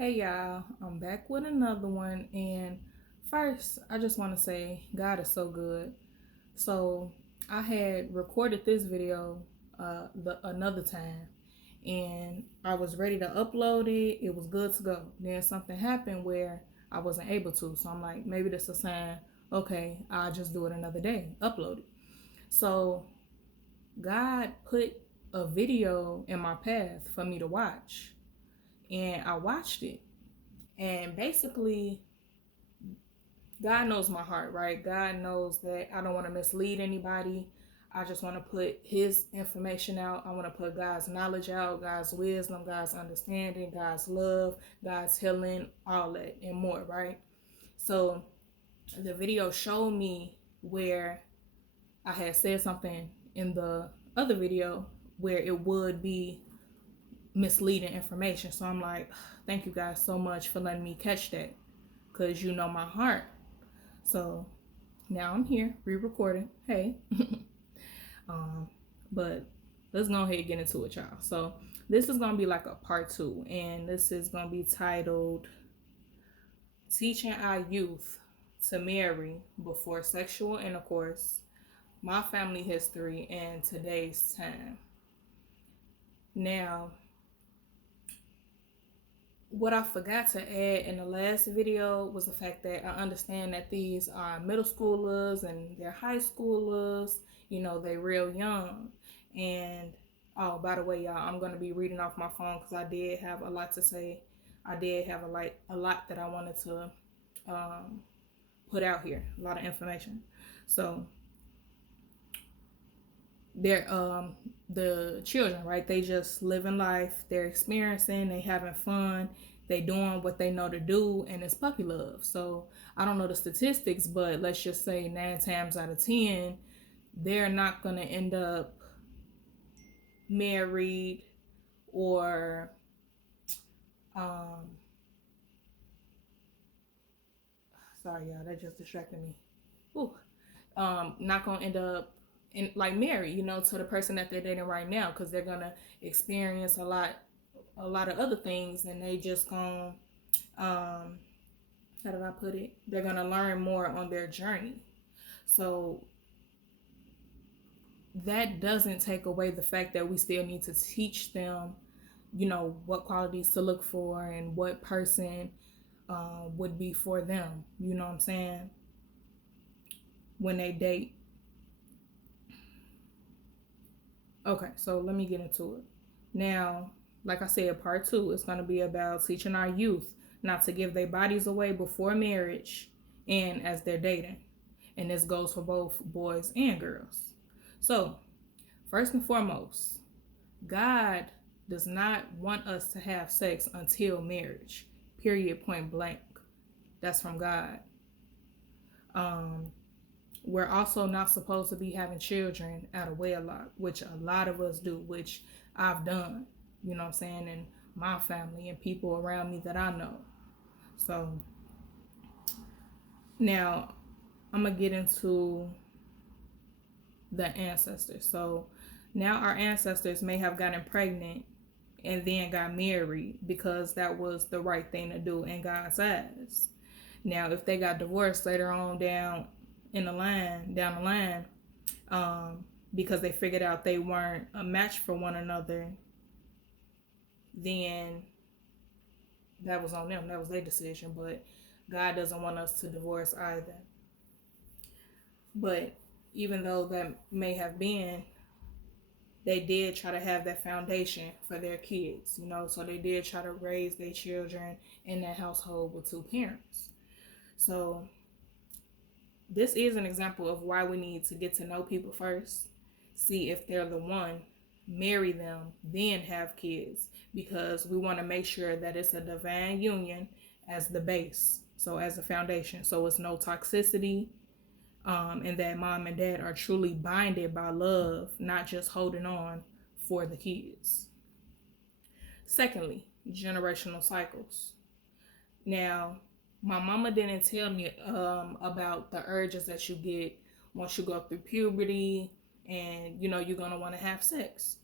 Hey y'all, I'm back with another one. And first, I just want to say God is so good. So, I had recorded this video the another time and I was ready to upload it. It was good to go. Then something happened where I wasn't able to. So, I'm like, maybe that's a sign. Okay, I'll just do it another day, upload it. So, God put a video in my path for me to watch, and I watched it. And basically, God knows my heart, right? God knows that I don't want to mislead anybody. I just want to put His information out. I want to put God's knowledge out, God's wisdom, God's understanding, God's love, God's healing, all that and more, right? So the video showed me where I had said something in the other video where it would be misleading information. So I'm like, thank you guys so much for letting me catch that, because you know my heart. So now I'm here re-recording. Hey. um, but let's go ahead and get into it, y'all. So this is gonna be like a part two, and this is gonna be titled Teaching Our Youth to Marry Before Sexual Intercourse, My Family History, and Today's Time. Now, what I forgot to add in the last video was the fact that I understand that these are middle schoolers and they're high schoolers. You know, they real young. And oh, by the way, y'all, I'm gonna be reading off my phone because I did have a lot to say. I did have a lot that I wanted to put out here, a lot of information. So they're the children, right? They just living life, they're experiencing, they having fun, they doing what they know to do, and it's puppy love. So I don't know the statistics, but let's just say 9 times out of 10 they're not gonna end up married or um sorry y'all, that just distracted me. Ooh. Not gonna end up in like married, to the person that they're dating right now, because they're gonna experience a lot of other things, and they just gonna how did I put it? They're gonna learn more on their journey. So that doesn't take away the fact that we still need to teach them, what qualities to look for and what person would be for them. You know what I'm saying? When they date. Okay, so let me get into it. Now, like I said, part two is going to be about teaching our youth not to give their bodies away before marriage and as they're dating. And this goes for both boys and girls. So, first and foremost, God does not want us to have sex until marriage. Period, point blank. That's from God. We're also not supposed to be having children at a wedlock, which a lot of us do, which I've done, you know what I'm saying, in my family and people around me that I know. So now I'm going to get into the ancestors. So now our ancestors may have gotten pregnant and then got married because that was the right thing to do in God's eyes. Now, if they got divorced later on down the line, because they figured out they weren't a match for one another, then that was on them. That was their decision. But God doesn't want us to divorce either. But even though that may have been, they did try to have that foundation for their kids, so they did try to raise their children in that household with two parents. So this is an example of why we need to get to know people first, see if they're the one, marry them, then have kids, because we want to make sure that it's a divine union as the base, so as a foundation, so it's no toxicity, and that mom and dad are truly binded by love, not just holding on for the kids. Secondly, generational cycles. Now, my mama didn't tell me about the urges that you get once you go through puberty, and you're gonna want to have sex.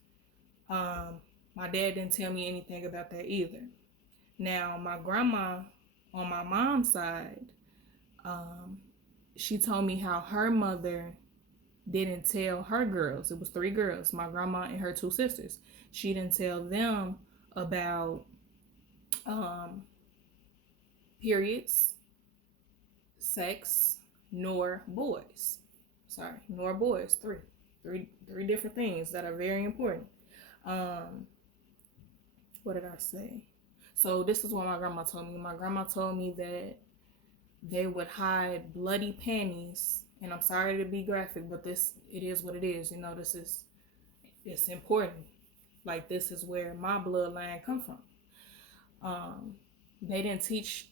My dad didn't tell me anything about that either. Now, my grandma on my mom's side, she told me how her mother didn't tell her girls. It was three girls, my grandma and her two sisters. She didn't tell them about periods, sex, nor boys. Nor boys. Three different things that are very important. What did I say? So this is what my grandma told me. My grandma told me that they would hide bloody panties, and I'm sorry to be graphic, but it is what it is. It's important. Like, this is where my bloodline come from. They didn't teach.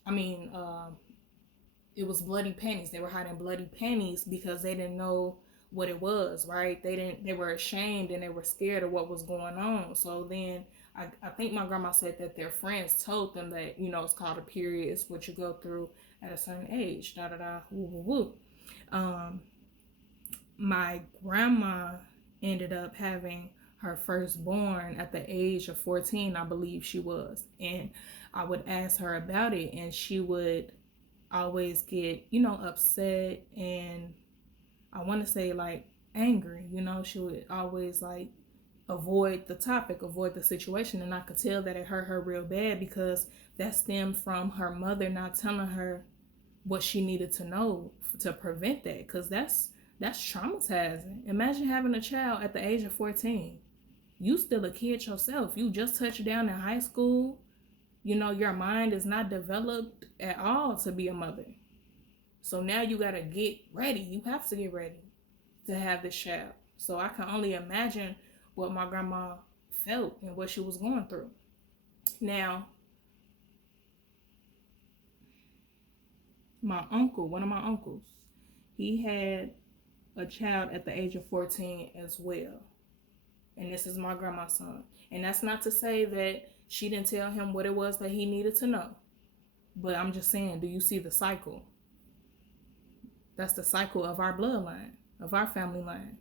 It was bloody panties. They were hiding bloody panties because they didn't know what it was, right? They were ashamed and they were scared of what was going on. So then I think my grandma said that their friends told them that, it's called a period. It's what you go through at a certain age. Da da da. Woo woo woo. My grandma ended up having her firstborn at the age of 14, I believe she was. And I would ask her about it, and she would always get, upset, and I want to say like angry. She would always like avoid the topic, avoid the situation, and I could tell that it hurt her real bad because that stemmed from her mother not telling her what she needed to know to prevent that, because that's traumatizing. Imagine having a child at the age of 14. You still a kid yourself. You just touched down in high school. Your mind is not developed at all to be a mother. So now you got to get ready. You have to get ready to have this child. So I can only imagine what my grandma felt and what she was going through. Now, one of my uncles, he had a child at the age of 14 as well. And this is my grandma's son. And that's not to say that she didn't tell him what it was that he needed to know. But I'm just saying, do you see the cycle? That's the cycle of our bloodline, of our family line,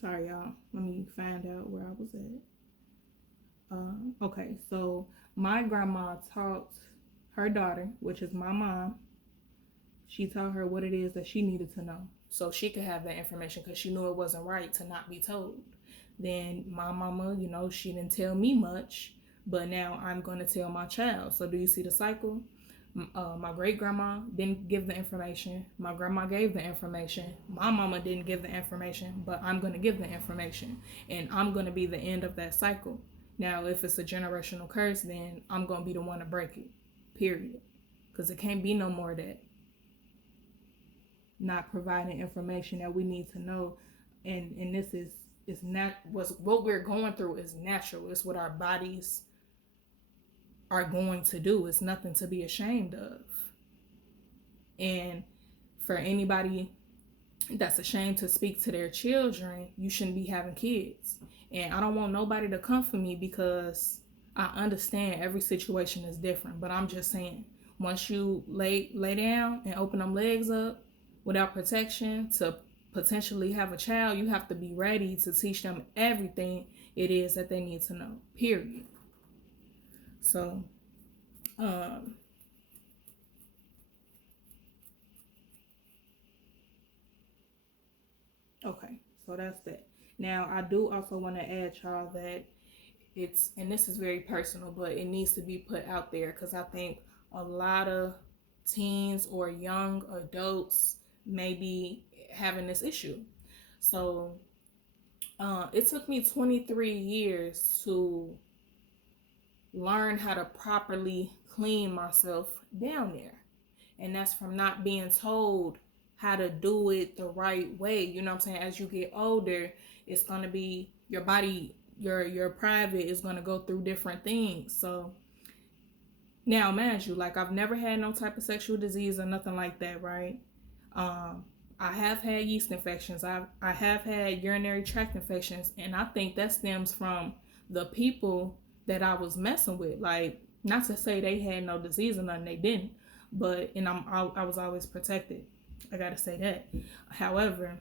Sorry, y'all. Let me find out where I was at. Okay, so my grandma taught her daughter, which is my mom, she taught her what it is that she needed to know so she could have that information, because she knew it wasn't right to not be told. Then my mama, she didn't tell me much, but now I'm going to tell my child. So do you see the cycle? My great grandma didn't give the information. My grandma gave the information. My mama didn't give the information, but I'm going to give the information, and I'm going to be the end of that cycle. Now, if it's a generational curse, then I'm going to be the one to break it, period. Because it can't be no more of that. Not providing information that we need to know. And this is not what we're going through is natural. It's what our bodies are going to do. It's nothing to be ashamed of. And for anybody that's ashamed to speak to their children, you shouldn't be having kids. And I don't want nobody to come for me, because I understand every situation is different. But I'm just saying, once you lay down and open them legs up without protection to potentially have a child, you have to be ready to teach them everything it is that they need to know, period. So, okay, so that's that. Now, I do also want to add, y'all, that and this is very personal, but it needs to be put out there, because I think a lot of teens or young adults may be having this issue. So, it took me 23 years to learn how to properly clean myself down there. And that's from not being told how to do it the right way. You know what I'm saying? As you get older, it's going to be your body, your private is going to go through different things. So now, mind you, like, I've never had no type of sexual disease or nothing like that, right? I have had yeast infections. I have had urinary tract infections. And I think that stems from the people that I was messing with. Like, not to say they had no disease or nothing, they didn't. But, and I was always protected. I gotta say that. However,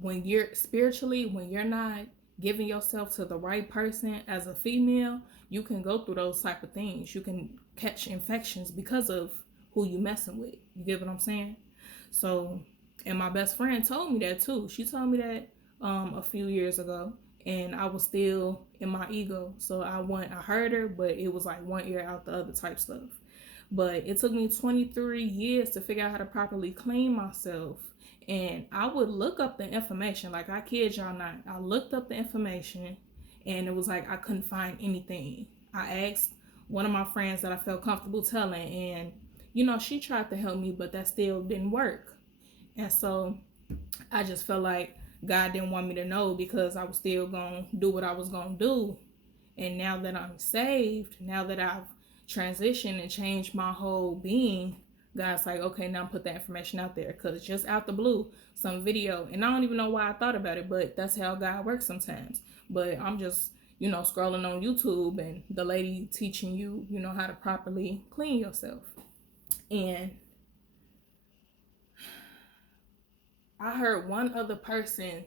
When you're spiritually, when you're not giving yourself to the right person as a female, you can go through those type of things. You can catch infections because of who you messing with. You get what I'm saying? So, and my best friend told me that too. She told me that a few years ago, and I was still in my ego. So I heard her, but it was like one ear out the other type stuff. But it took me 23 years to figure out how to properly clean myself. And I would look up the information. Like, I kid y'all not. I looked up the information and it was like I couldn't find anything. I asked one of my friends that I felt comfortable telling, and she tried to help me, but that still didn't work. And so I just felt like God didn't want me to know because I was still going to do what I was going to do. And now that I'm saved, now that I've transitioned and changed my whole being, God's like, okay, now put that information out there. Because just out the blue, some video, and I don't even know why I thought about it, but that's how God works sometimes. But I'm just, scrolling on YouTube and the lady teaching you, how to properly clean yourself. And I heard one other person,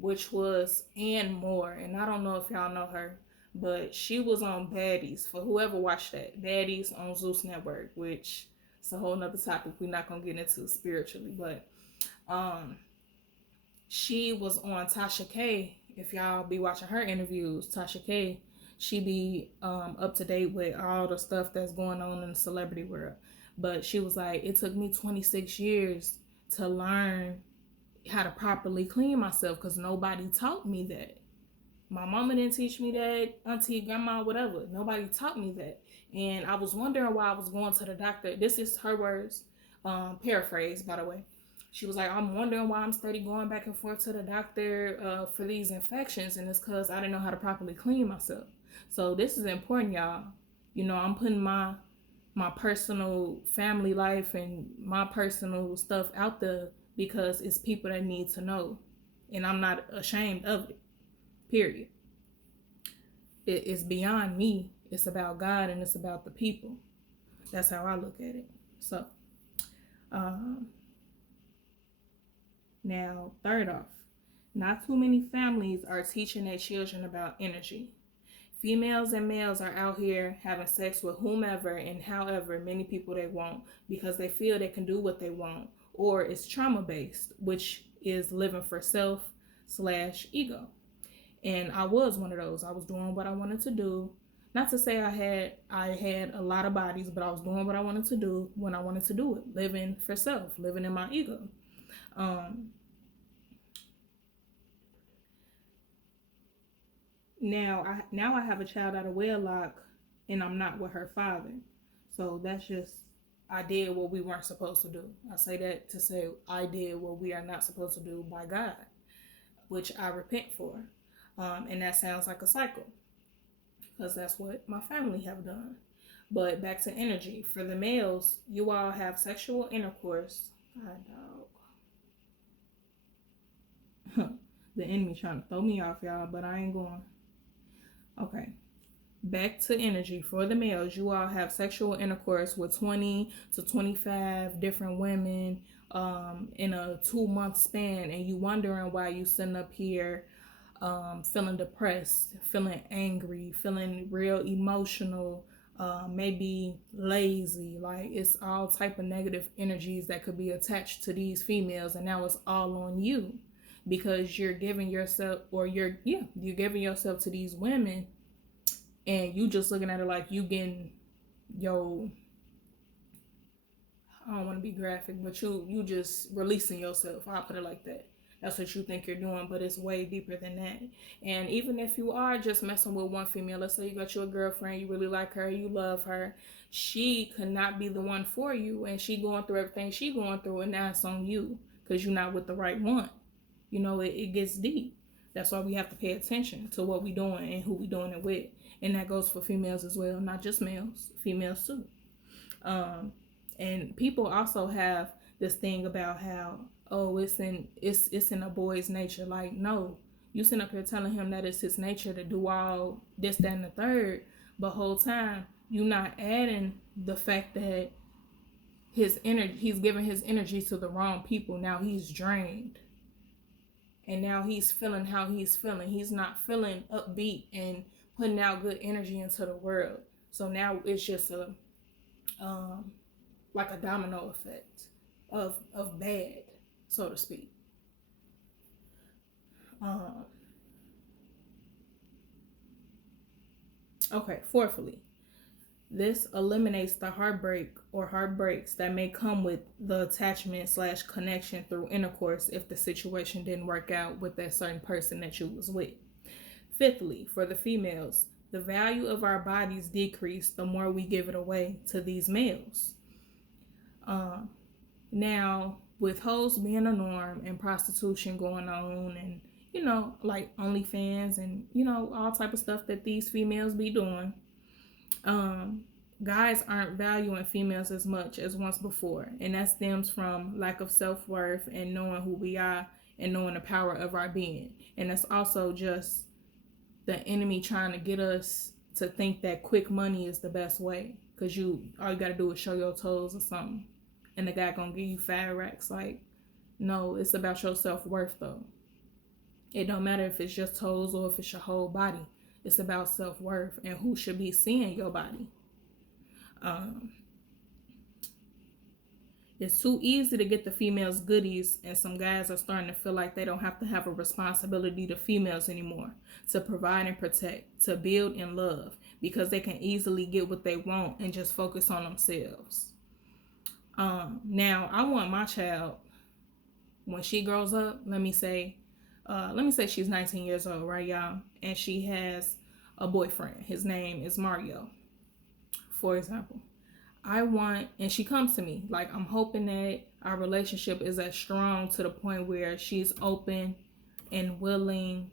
which was Ann Moore, and I don't know if y'all know her, but she was on Baddies. For whoever watched that, Baddies on Zeus Network, which is a whole nother topic we're not gonna get into spiritually, but she was on Tasha K. If y'all be watching her interviews, Tasha K, she be up to date with all the stuff that's going on in the celebrity world. But she was like, it took me 26 years to learn how to properly clean myself because nobody taught me that. My mama didn't teach me that, auntie, grandma, whatever. Nobody taught me that. And I was wondering why I was going to the doctor. This is her words, paraphrase, by the way. She was like, I'm wondering why I'm steady going back and forth to the doctor for these infections. And it's because I didn't know how to properly clean myself. So this is important, y'all. I'm putting my personal family life and my personal stuff out there because it's people that need to know. And I'm not ashamed of it. Period. It's beyond me. It's about God and it's about the people. That's how I look at it. So, now, third off, not too many families are teaching their children about energy. Females and males are out here having sex with whomever and however many people they want because they feel they can do what they want, or it's trauma based, which is living for self/ego. And I was one of those. I was doing what I wanted to do. Not to say I had a lot of bodies, but I was doing what I wanted to do when I wanted to do it. Living for self, living in my ego. Now I have a child out of wedlock, and I'm not with her father. So that's just, I did what we weren't supposed to do. I say that to say I did what we are not supposed to do by God, which I repent for. And that sounds like a cycle because that's what my family have done. But back to energy. For the males, you all have sexual intercourse. God, dog. The enemy trying to throw me off, y'all, but I ain't going. Okay. Back to energy. For the males, you all have sexual intercourse with 20 to 25 different women in a 2-month span, and you wondering why you sitting up here feeling depressed, feeling angry, feeling real emotional, maybe lazy. Like, it's all type of negative energies that could be attached to these females, and now it's all on you because you're giving yourself, or you're giving yourself to these women, and you just looking at it like you getting I don't want to be graphic, but you just releasing yourself. I'll put it like that. That's what you think you're doing, but it's way deeper than that. And even if you are just messing with one female, let's say you got your girlfriend, you really like her, you love her, she could not be the one for you, and she going through everything she going through, and now it's on you because you're not with the right one. It gets deep. That's why we have to pay attention to what we're doing and who we're doing it with. And that goes for females as well, not just males, females too. And people also have this thing about how, oh, it's in a boy's nature. Like, no, you sitting up here telling him that it's his nature to do all this, that, and the third, but whole time you not adding the fact that he's giving his energy to the wrong people. Now he's drained. and now he's feeling how he's feeling. He's not feeling upbeat and putting out good energy into the world. So now it's just a like a domino effect of bad, so to speak. Okay, fourthly, this eliminates the heartbreak or heartbreaks that may come with the attachment / connection through intercourse if the situation didn't work out with that certain person that you was with. Fifthly, for the females, the value of our bodies decrease the more we give it away to these males. Now, with hoes being a norm and prostitution going on, and like OnlyFans and all type of stuff that these females be doing, guys aren't valuing females as much as once before, and that stems from lack of self-worth and knowing who we are and knowing the power of our being. And it's also just the enemy trying to get us to think that quick money is the best way, because all you gotta do is show your toes or something and the guy gonna give you 5 racks. Like, no, it's about your self-worth though. It don't matter if it's just toes or if it's your whole body. It's about self-worth and who should be seeing your body. It's too easy to get the females goodies, and some guys are starting to feel like they don't have to have a responsibility to females anymore, to provide and protect, to build and love, because they can easily get what they want and just focus on themselves. Now, I want my child, when she grows up, let me say she's 19 years old, right, y'all? And she has a boyfriend. His name is Mario, for example. And she comes to me, like, I'm hoping that our relationship is as strong to the point where she's open and willing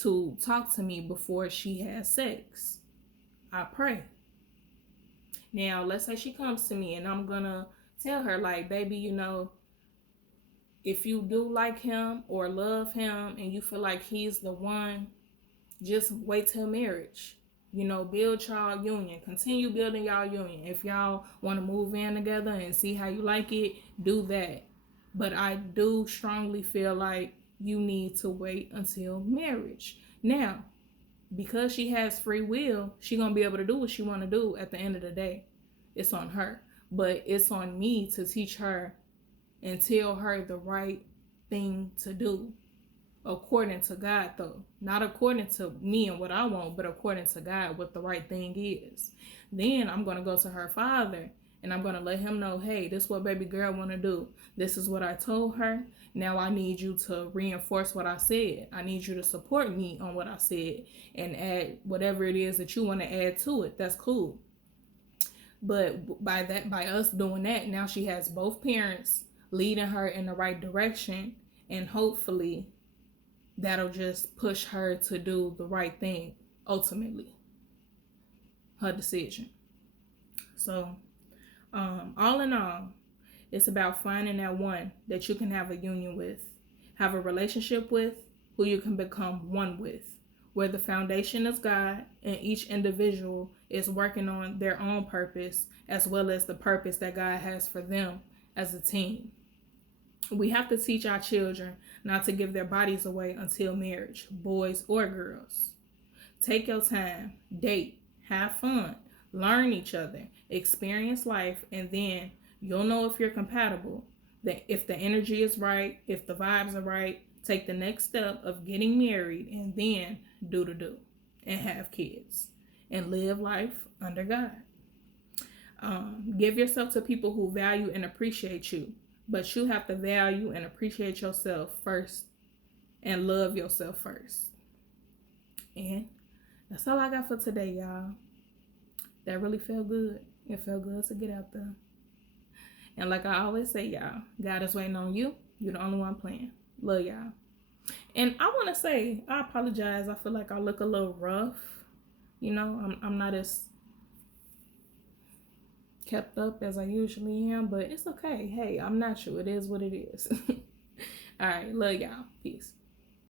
to talk to me before she has sex. I pray. Now, let's say she comes to me and I'm gonna tell her, like, baby, if you do like him or love him and you feel like he's the one, just wait till marriage. Build y'all union. Continue building y'all union. If y'all want to move in together and see how you like it, do that. But I do strongly feel like you need to wait until marriage. Now, because she has free will, she's going to be able to do what she want to do at the end of the day. It's on her. But it's on me to teach her and tell her the right thing to do. According to God, though. Not according to me and what I want, but according to God, what the right thing is. Then I'm going to go to her father and I'm going to let him know, hey, this is what baby girl want to do. This is what I told her. Now I need you to reinforce what I said. I need you to support me on what I said and add whatever it is that you want to add to it. That's cool. But by us doing that, now she has both parents leading her in the right direction, and hopefully that'll just push her to do the right thing, ultimately. Her decision. So, all in all, it's about finding that one that you can have a union with, have a relationship with, who you can become one with, where the foundation is God and each individual is working on their own purpose as well as the purpose that God has for them as a team. We have to teach our children not to give their bodies away until marriage, boys or girls. Take your time, date, have fun, learn each other, experience life, and then you'll know if you're compatible. That if the energy is right, if the vibes are right, take the next step of getting married and then do the do and have kids and live life under God. Give yourself to people who value and appreciate you. But you have to value and appreciate yourself first and love yourself first. And that's all I got for today, y'all. That really felt good. It felt good to get out there. And like I always say, y'all, God is waiting on you. You're the only one playing. Love y'all. And I want to say, I apologize. I feel like I look a little rough. I'm not as kept up as I usually am, but it's okay. Hey, I'm natural. It is what it is. All right, love y'all. Peace.